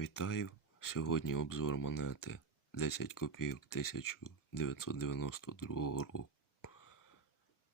Вітаю! Сьогодні обзор монети 10 копійок 1992 року.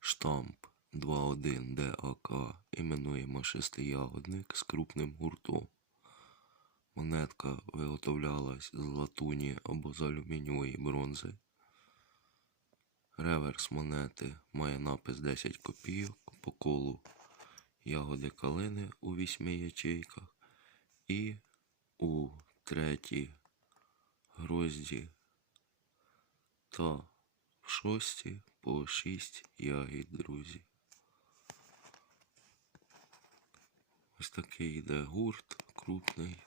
Штамп 21 ДАК іменуємо шестиягодник з крупним гуртом. Монетка виготовлялась з латуні або з алюмінієвої бронзи. Реверс монети має напис 10 копійок по колу ягоди калини у 8 ячейках і у третій грозді та в шості по 6 ягід, друзі. Ось такий йде гурт крупний.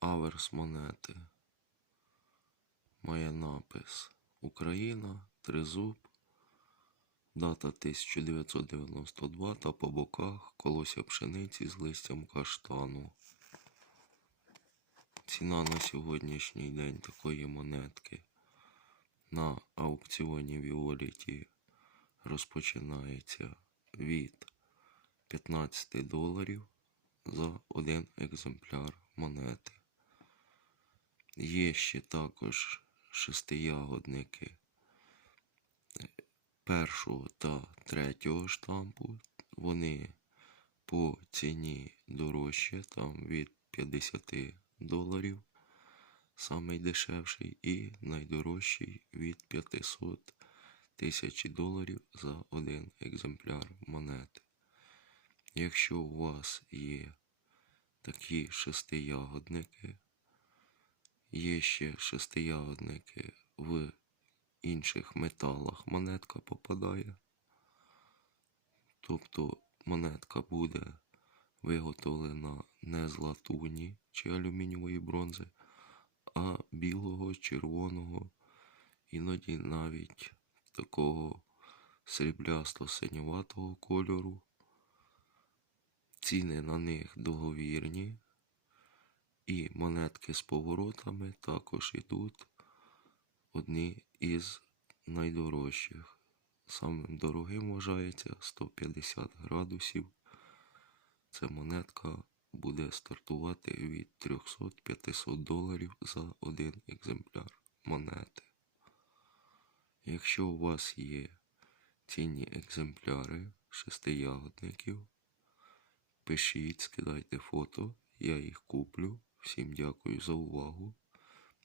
Аверс монети. Має напис Україна, Тризуб, дата 1992 та по боках колося пшениці з листям каштану. Ціна на сьогоднішній день такої монетки на аукціоні Віоліті розпочинається від 15 доларів за один екземпляр монети. Є ще також шестиягодники першого та третього штампу. Вони по ціні дорожче, там від 50 доларів, самий дешевший, і найдорожчий від 500 тисяч доларів за один екземпляр монети. Якщо у вас є такі шестиягодники, є ще шестиягодники в інших металах монетка попадає. Тобто монетка буде виготовлена не з латуні чи алюмінієвої бронзи, а білого, червоного, іноді навіть такого сріблясто-синюватого кольору. Ціни на них договірні. І монетки з поворотами також йдуть одні із найдорожчих. Самим дорогим вважається 150 градусів. Ця монетка буде стартувати від 300-500 доларів за один екземпляр монети. Якщо у вас є цінні екземпляри шестиягодників, пишіть, скидайте фото, я їх куплю. Всім дякую за увагу.